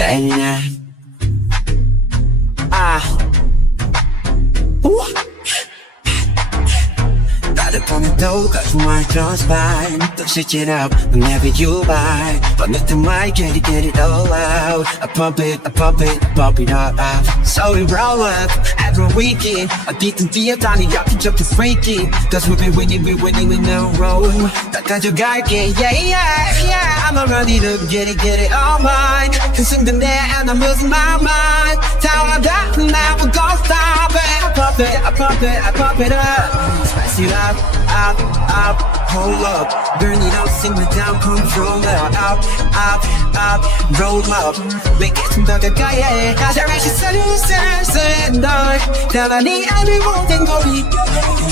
yeah, yeah. 따뜻한 도가 정말 close by 또 switch it up whenever you buy But nothing might get it, get it all out I pump it, I pump it, I pump it all out So we roll up every weekend 어디든 뛰어다니 여기저기 freaky Cause we've been winning, we're winning with no roll 다 가져갈게, yeah, yeah, yeah I'm ready to get it, get it all mine 그 순간에 and I'm losing my mind 다 와가, never gonna stop it I pump it, I pump it, up. Spice it up, up, up, hold up Burn it up, sing it down, control it Up, up, up, roll up Make it 좀 더 가까이 가장 시선이 슬슬 널 가만히 알지 못한 거리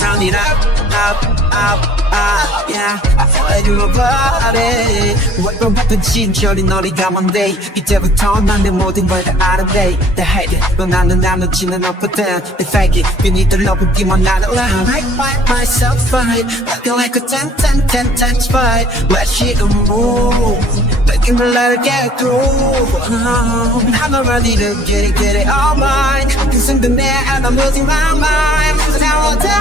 Round it up, up, up, up Yeah, I feel your body 왜또 바쁜 진절이 너리 감은데 이제부터 난내 모든 걸다 아는데 다 해야 너 나는 나누지는 없거든 내 fake it beneath the love 뛰면 나는 loud I find myself fine Looking like a 10, ten, ten, ten times five. Why she can move? Making me let her get through. Uh-huh. I'm not ready to get it, get it all mine. Consumed the man and I'm losing my mind. So now I'll tell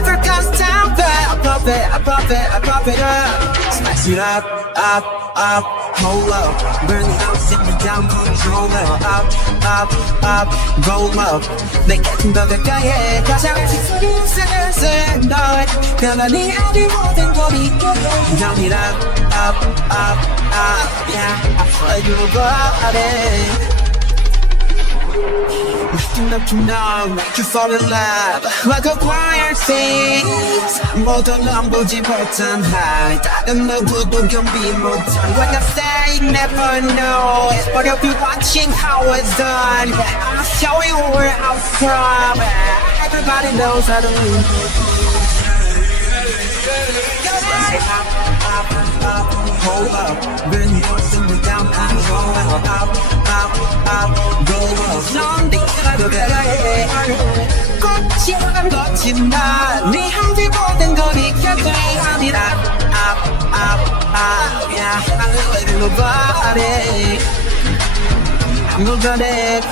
never comes down, but I pop it, I pop it, I pop it up. Smash it up, up, up. hold up Burn it out, sit me down, control it Up, up, up, roll up 내게 좀더 가까이 가장 시선이 슬슬 널 가만히 알지 못한 거리 Down it up, up, up, up Yeah, I feel your body Lifting up to now, make you fall in love Like a choir sings 모두 넘보지 못한 high 다른 누구도 견비 못한 When I say never know But you'll be watching how it's done I'll show you where I'm from Everybody knows how to win Up, up, up, hold up When you're sitting down, I'm going up, up, up, go up 넌 네 가 더 가해 꽃이 한 것지만 네 한지 모든 걸 익혀줘 I'm it up, up, up, up Yeah, I'm letting nobody I'm moving it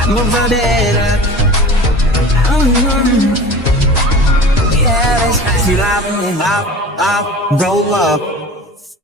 I'm moving it up Mm-hmm. Yeah, let's spice it up, up, up, roll up